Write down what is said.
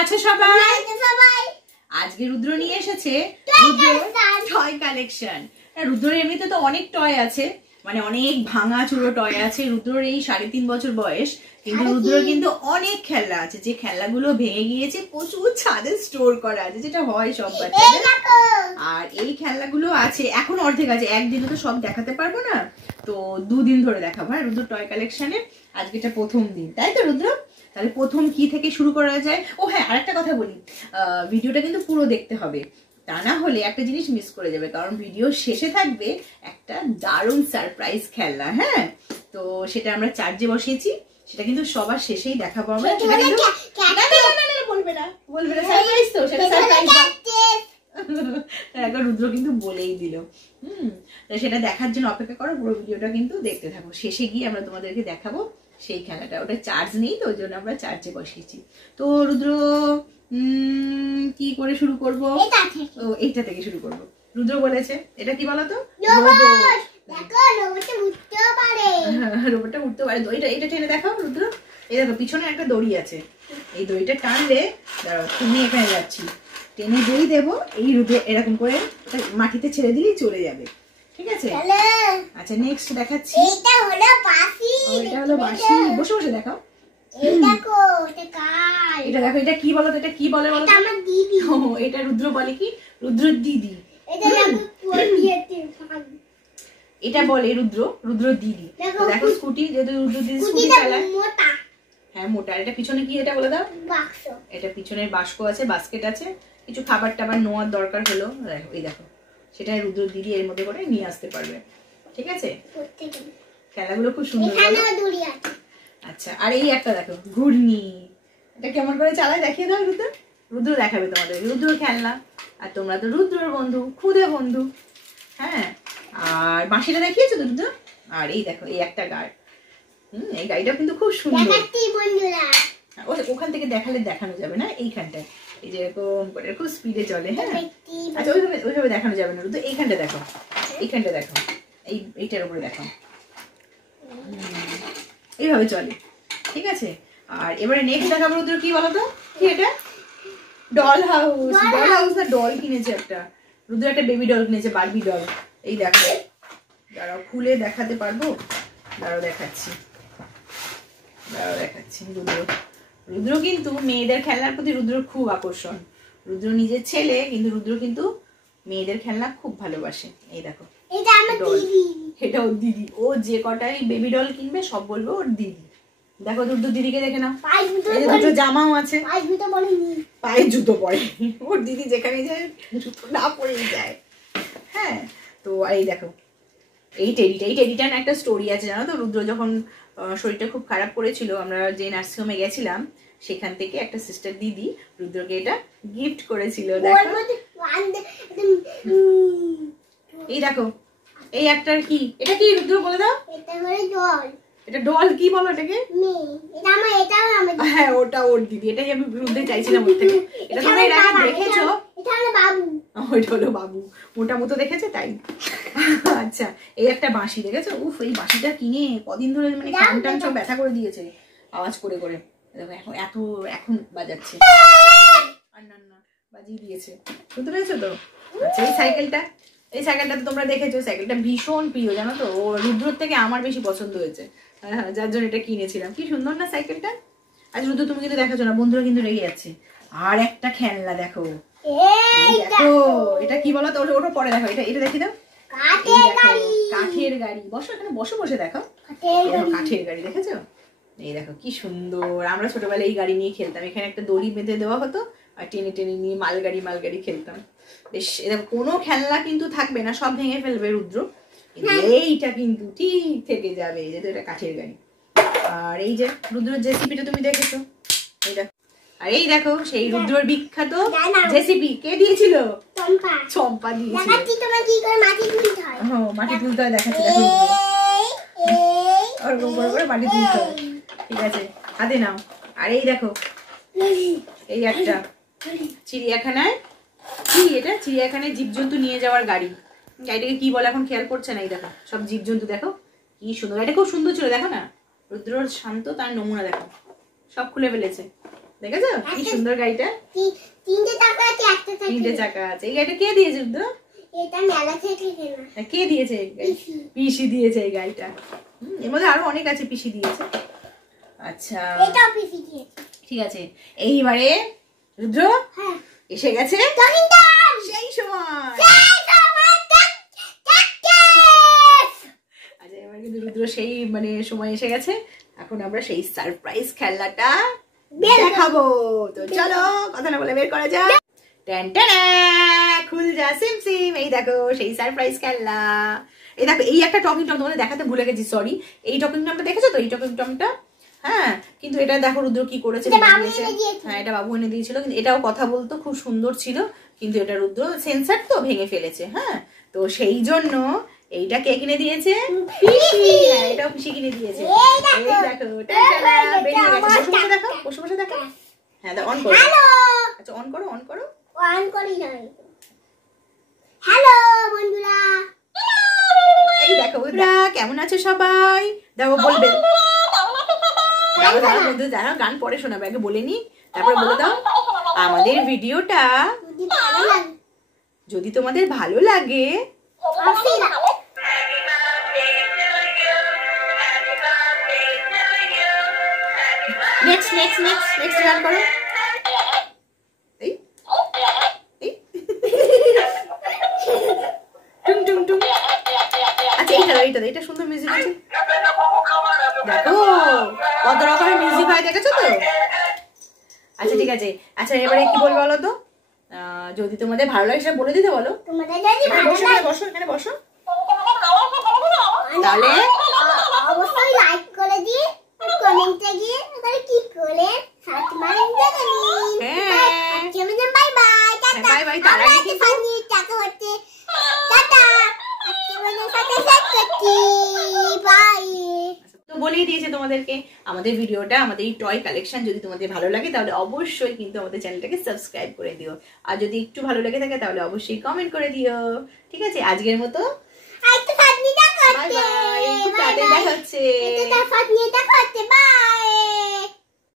আছো সবাই? আজকে রুদ্র নিয়ে এসেছে টয় কালেকশন। রুদ্রের এমনিতে তো অনেক টয় আছে, মানে অনেক ভাঙা চুরো টয় আছে। রুদ্রর এই 3.5 বছর বয়স, কিন্তু রুদ্রর কিন্তু অনেক খেলনা আছে, যে খেলনাগুলো ভেঙে গিয়েছে প্রচুর ছাদে স্টোর করা আছে, যেটা হয় সব বাচ্চাদের। আর এই খেলনাগুলো আছে এখন অর্ধেক আছে, একদিনে তো সব দেখাতে পারবো না, তো 2 দিন ধরে দেখাবো। হ্যাঁ, রুদ্র টয় কালেকশনে আজকে এটা প্রথম দিন, তাই তো রুদ্র? তাহলে প্রথম কি থেকে শুরু করা যায়? ও হ্যাঁ, আরেকটা কথা বলি, ভিডিওটা কিন্তু পুরো দেখতে হবে, তা না হলে একটা জিনিস মিস করে যাবে, কারণ ভিডিও শেষে থাকবে একটা দারুণ সারপ্রাইজ খেলনা। হ্যাঁ, তো সেটা আমরা চার্জে বসিয়েছি, সেটা কিন্তু সবার শেষেই দেখাবো আমরা। বলবে না, বলবে না, সারপ্রাইজ তো, সেটা সারপ্রাইজ। এখন রুদ্র কিন্তু বলেই দিল। সেটা দেখার জন্য অপেক্ষা করো, পুরো ভিডিওটা কিন্তু দেখতে থাকো। শেষে গিয়ে আমরা তোমাদেরকে দেখাবো সেই খেলাটা। ওটা চার্জ নেই তো, ওই জন্য আমরা চার্জে বসিয়েছি। তো রুদ্র কি করে শুরু করবো? এইটা থেকে শুরু করবো। রুদ্র বলেছে এটা কি বলতো, রোবটটা উঠতে পারে। দড়িটা এটা টেনে দেখাও রুদ্র। এই দেখো পিছনে একটা দড়ি আছে, এই দড়িটা টানলে, তুমি এখানে যাচ্ছি, টেনে যেই দেবো এই রুদ্র এরকম করে মাটিতে ছেড়ে দিলেই চলে যাবে, ঠিক আছে? আচ্ছা, নেক্সট দেখাচ্ছি। এটা হলো বাঁশি। এটা হলো বাঁশি, বসে বসে দেখাও। এই দেখো, এটা কার? এটা দেখো, এটা কি বলো তো, এটা কি বলে বলো? এটা আমার দিদি। ও, এটা রুদ্র বলে কি? রুদ্রর দিদি। এটা বলে রুদ্র দিদি। দেখো স্কুটি, যেহেতু রুদ্র দিদি স্কুটি চালায়। মোটা, হ্যাঁ মোটা। এটা পিছনে কি, এটা বলে দাও? বাক্স। এটা পিছনে বাস্ক আছে, বাস্কেট আছে, কিছু খাবার টাবার নেওয়ার দরকার হলো, এই দেখো সেটাই রুদ্র দিদি এর মধ্যে করে নিয়ে আসতে পারবে, ঠিক আছে? খেলাগুলো খুব সুন্দর। আচ্ছা, আর এই একটা দেখো ঘূর্ণি, এটা কেমন করে চালায় দেখিয়ে দাও রুদ্র। রুদ্র দেখাবে তোমাদের, রুদ্র খেলনা, আর তোমরা তো রুদ্রর বন্ধু, খুদে বন্ধু। হ্যাঁ, আর বাঁশিটা দেখিয়েছো তো রুদ্র। আর এই দেখো এই একটা গাড়ি, এই গাড়িটা কিন্তু খুব সুন্দর। ওখান থেকে দেখালে দেখানো যাবে না, এইখানটায় এই যে এরকম করে খুব স্পিডে চলে। হ্যাঁ, আচ্ছা ওইভাবে দেখানো যাবে না রুদ্র, এইখানটা দেখো, এইখানটা দেখো, এইটার উপরে দেখো, এইভাবে চলে, ঠিক আছে? আর এবারে নেক্সট দেখাবো রুদ্র, কি বলতো, কি এটা? Doll house. ডল হাউস না, ডল কিনেছে একটা রুদ্র, একটা বেবি ডল কিনেছে, বারবি ডল। এই দেখো, দাঁড়াও খুলে দেখাতে পারবো, দাঁড়াও দেখাচ্ছি রুদ্র কিন্তু মেয়েদের খেলনার প্রতি রুদ্রর খুব আকর্ষণ। রুদ্র নিজের ছেলে, কিন্তু রুদ্র কিন্তু মেয়েদের খেলনা খুব ভালোবাসে। এই দেখো, এটা আমার দিদি, এটা ওর দিদি। ও যে কটাই বেবি ডল কিনবে সব বলবে ওর দিদি। দেখো রুদ্র দিদিকে দেখে নাও, দুটো জামাও আছে, পায়ে জুতো পরে। ওর দিদি যেখানে যায় জুতো না পরেই যায়। হ্যাঁ, তো এই দেখো এই টেডিটার একটা স্টোরি আছে, জানো তো? রুদ্র যখন শরীরটা খুব খারাপ করেছিল, আমরা যে নার্সিংহোমে গেছিলাম, সেখান থেকে একটা সিস্টার দিদি রুদ্রকে এটা গিফট করেছিল। দেখো এই দেখো, এই একটার কি, এটা কি রুদ্র বলে দাও? এটা ডল কি বলো এটাকে? হ্যাঁ, ওটা ওর দিদি। এটাই আমি রুদ্রে চাইছিলাম ওর থেকে। এটা তোমরা এর আগে দেখেছো? ওইটা হলো বাবু, মোটা মতো দেখেছে তাই। আচ্ছা, এই একটা বাঁশি দেখেছো? উফ, এই বাঁশিটা কিনে কদিন ধরে মানে কান টান সব ব্যথা করে দিয়েছে আওয়াজ করে করে। দেখো এখন বাজাচ্ছে, আর না বাজিয়ে দিয়েছে, বুঝতে পেরেছো তো? আচ্ছা, এই সাইকেলটা তো তোমরা দেখেছো, সাইকেলটা ভীষণ প্রিয়, জানো তো? ও রুদ্রর থেকে আমার বেশি পছন্দ হয়েছে, হ্যাঁ, যার জন্য এটা কিনেছিলাম। কি সুন্দর না সাইকেলটা? আজ রুদ্র তুমি কিন্তু দেখাচ্ছ না, বন্ধুরা কিন্তু রেগে যাচ্ছে। আর একটা খেলনা দেখো, দেখো এটা কি বলো তো? ওটা পরে দেখো, এটা দেখি দাও। কাঠের গাড়ি। বসো এখানে, বসে দেখো, কাঠের গাড়ি দেখেছো? এই দেখো কি সুন্দর। আমরা ছোটবেলায় এই গাড়ি নিয়ে খেলতাম, এখানে একটা দড়ি বেঁধে দেওয়া হতো, আর টেনে টেনে নিয়ে মালগাড়ি খেলতাম। বেশ, এরকম কোনো খেলনা কিন্তু থাকবে না, সব ভেঙে ফেলবে রুদ্র, এইটা কিন্তু ঠিক থেকে যাবে, যেহেতু এটা কাঠের গাড়ি। আর এই যে রুদ্রের জেসিপিটা তুমি দেখেছো, এটা। আর এই দেখো সেই রুদ্রর বিখ্যাত জেসিপি কে দিয়েছিল? চম্পা দিয়েছিল। মাটি তুলতে হয়, দেখাচ্ছি দেখো, ওরকম করে মাটি তুলতে হয়, ঠিক আছে? হাতে নাও। আর এই দেখো এই একটা চিড়িয়াখানায়, কি এটা? চিড়িয়াখানায় জীবজন্তু নিয়ে যাওয়ার গাড়ি। গাড়িটাকে কি বলে এখন খেয়াল করছে না। এই দেখো সব জীবজন্তু, দেখো কি সুন্দর, এটা খুব সুন্দর ছিল। দেখো না, রুদ্র শান্ত, তার নমুনা দেখো, সব খুলে ফেলেছে। দেখেছো কি সুন্দর গাড়িটা? তিনটে চাকা আছে। এই গাড়িটা কে দিয়েছে রুদ্র? এটা মেলা থেকে কেনা। কে দিয়েছে? পিসি দিয়েছে এই গাড়িটা। এর মধ্যে আরো অনেক আছে, পিসি দিয়েছে। আচ্ছা এটাও পিসি দিয়েছে। ঠিক আছে, এইবারে রুদ্র এসে গেছে সেই সময়। আচ্ছা এবার কিন্তু রুদ্র সেই মানে সময় এসে গেছে। এখন আমরা সেই সারপ্রাইজ খেলনাটা দেখাবো। তো চলো কথা না বলে বের করা যাক। খুল যা সিম সিম। এই দেখো সেই সারপ্রাইজ খেলনা। এই দেখো এই একটা টকিং টম তোমাদের দেখাতে ভুলে গেছি, সরি। এই টকিং টমটা দেখেছো তো? এই টকিং টমটা, হ্যাঁ, কিন্তু এটা দেখো রুদ্র কি করেছে। হ্যাঁ এটা বাবু এনে দিয়েছিল, কিন্তু এটাও কথা বলতো, খুব সুন্দর ছিল, কিন্তু এটা রুদ্র সেন্সার তো ভেঙে ফেলেছে। হ্যাঁ, তো সেই জন্য এইটা কে কিনে দিয়েছে? পিসি। হ্যাঁ এটাও পিসি কিনে দিয়েছে। এই দেখো বেরিয়ে গেছে। বসে বসে দেখো, বসে বসে দেখো। হ্যাঁ অন করো। আচ্ছা অন করো, অন করো। অন করি না। হ্যালো বন্ধুরা, এই দেখো বন্ধুরা কেমন আছে সবাই? দেখো বলবে, দাঁড়াও দাঁড়াও বন্ধু, দাঁড়াও গান পরে শোনাবে, আগে বলে নি তারপরে বলে দাও। আমাদের ভিডিওটা যদি তোমাদের ভালো লাগে নেক্সট নেক্সট নেক্সট নেক্সট গান করো। এই টুং টুং টুং। আচ্ছা এইটা সুন্দর মিউজিক আছে, দেখো কত রকমের মিউজিক হয়, দেখেছো তো? আচ্ছা ঠিক আছে। আচ্ছা এবারে কি বলবো বলো তো? যদি তোমাদের ভালো লাগে সেটা বলে দিতে বলো। বসো এখানে বসো, তাহলে অবশ্যই লাইক করে দিয়ে কমেন্টে গিয়ে তাহলে কি করে সাথে মারেন জানেন। Bye bye, tata. Bye bye. তার আগে কি টাকা হচ্ছে টাটা। সাথে সাথে বাই। তো বলেই দিয়েছে তোমাদেরকে আমাদের ভিডিওটা, আমাদের এই টয় কালেকশন যদি তোমাদের ভালো লাগে তাহলে অবশ্যই কিন্তু আমাদের চ্যানেলটাকে সাবস্ক্রাইব করে দিও। আর যদি একটু ভালো লেগে থাকে তাহলে অবশ্যই কমেন্ট করে দিও। ঠিক আছে, আজকের মতো বাই বাই। দেখা হচ্ছে।